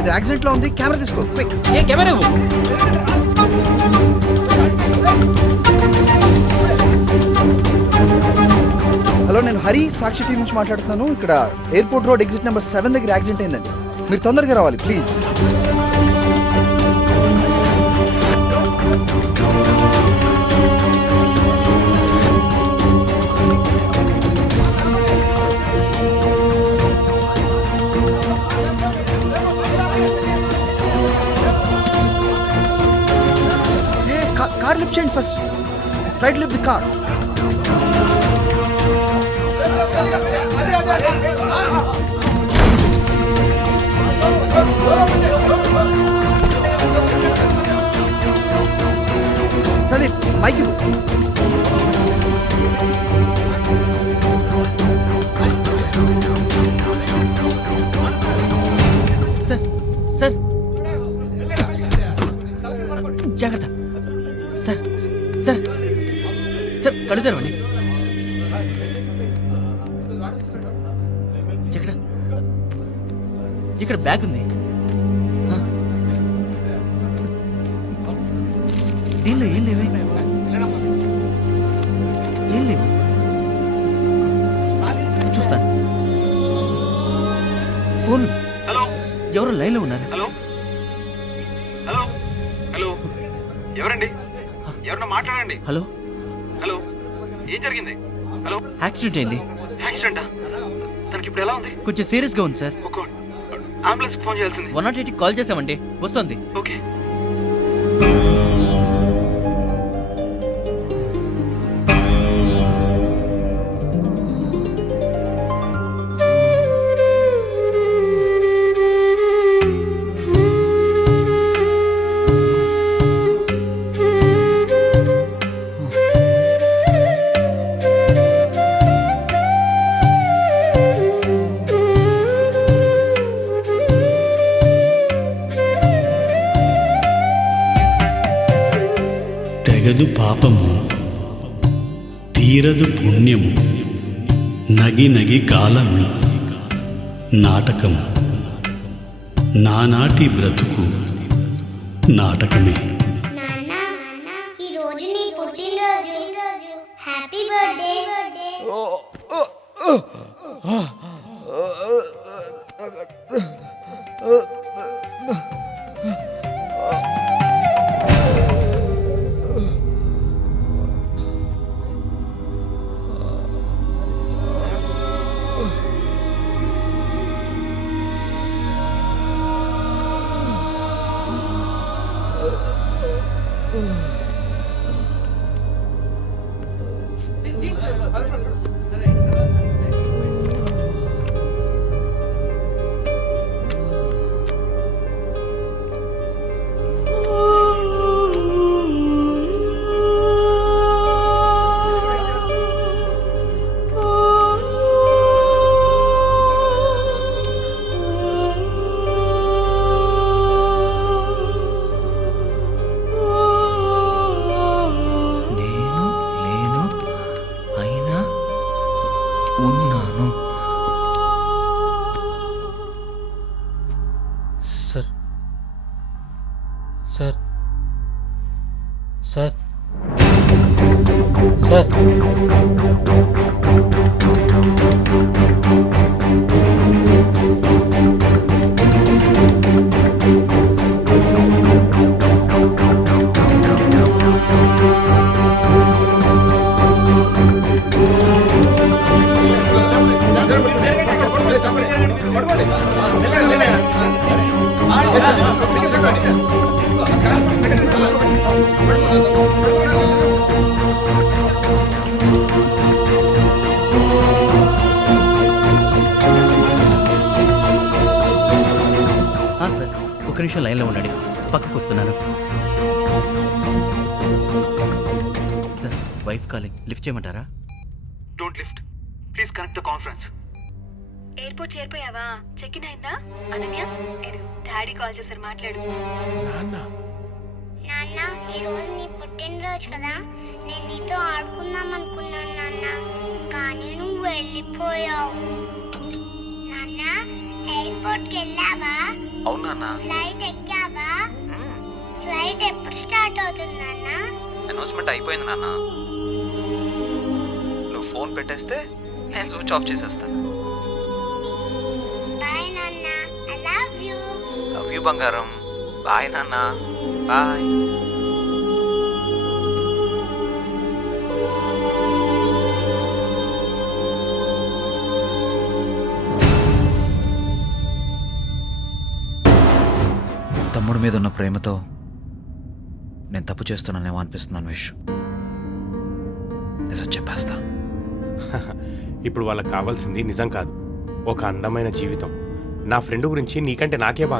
ఇది యాక్సిడెంట్ లో ఉంది. కెమెరా తీసుకో క్విక్. ఏ కెమెరా ఇవ్వు. హలో, నేను హరి సాక్షి టీం నుంచి మాట్లాడుతున్నాను. ఇక్కడ ఎయిర్పోర్ట్ రోడ్ ఎగ్జిట్ నెంబర్ 7 దగ్గర యాక్సిడెంట్ అయిందండి. మీరు తొందరగా రావాలి ప్లీజ్. కార్ లిఫ్ట్ చేయండి first. Right lift the car. Sandeep mike ఇవ్వు. సార్ సార్ జాగ్రత్త. సార్ సార్ సార్ కళ్ళు తెరవండి. ఇక్కడ బ్యాగ్ ఉంది. దీనిలో ఏం లేవే. ఏం లేవు. చూస్తాను. ఫోన్. హలో, ఎవరు లైన్ లో ఉన్నారు? హలో హలో హలో, ఎవరండి? ఎవరన్నా మాట్లాడండి. హలో హలో, ఏం జరిగింది? హలో, యాక్సిడెంట్ అయింది. యాక్సిడెంటా? తనకి ఇప్పుడు ఎలా ఉంది? కొంచెం సీరియస్ గా ఉంది సార్. అంబులెన్స్ ఫోన్ చేయాల్సింది. 108 కాల్ చేసామండి, వస్తుంది. ఓకే. తెగదు పాపము, తీరదు పుణ్యము, నగి నగి కాలము, నాటకము, నానాటి బ్రతుకు నాటకమే. ఈ రోజు నీ పుట్టినరోజు. Happy birthday. ఉన్నాను. Sir sir sir sir sir ఒక నిమిషం లైన్లో ఉండండి, పక్కకు వస్తున్నాను. సార్ వైఫ్ కాలింగ్, లిఫ్ట్ చేయమంటారా? Don't lift, please connect the conference. Airport చేరిపోయావా? చెక్ ఇన్ అయిందా? అనన్య, డాడీ కాల్ చేశారు, మాట్లాడు. నాన్న, ఈ రోజు నీ పుట్టినరోజు కదా, నేను నీతో ఆడుకుందాం అనుకున్నాను నాన్న, కానీ నువ్వు వెళ్ళిపోయావు. నాన్న, ఎయిర్పోర్ట్కి వెళ్ళావా? అవును నాన్న. ఫ్లైట్ ఎక్కావా? ఫ్లైట్ ఎప్పుడు స్టార్ట్ అవుతుంది నాన్న? అనౌన్స్మెంట్ అయిపోయింది నాన్న. నువ్వు ఫోన్ పెట్టేస్తే నేను స్విచ్ ఆఫ్ చేసేస్తాను. బాయ్ నాన్న, I love you. Love you బంగారం. బాయ్ నాన్న. బాయ్. తమ్ముడి మీద ఉన్న ప్రేమతో నేను తప్పు చేస్తున్నానేమో అనిపిస్తున్నాను విష్. నిజం చెప్పేస్తా. ఇప్పుడు వాళ్ళకి కావాల్సింది నిజం కాదు, ఒక అందమైన జీవితం. నా ఫ్రెండ్ గురించి నీకంటే నాకే బాగా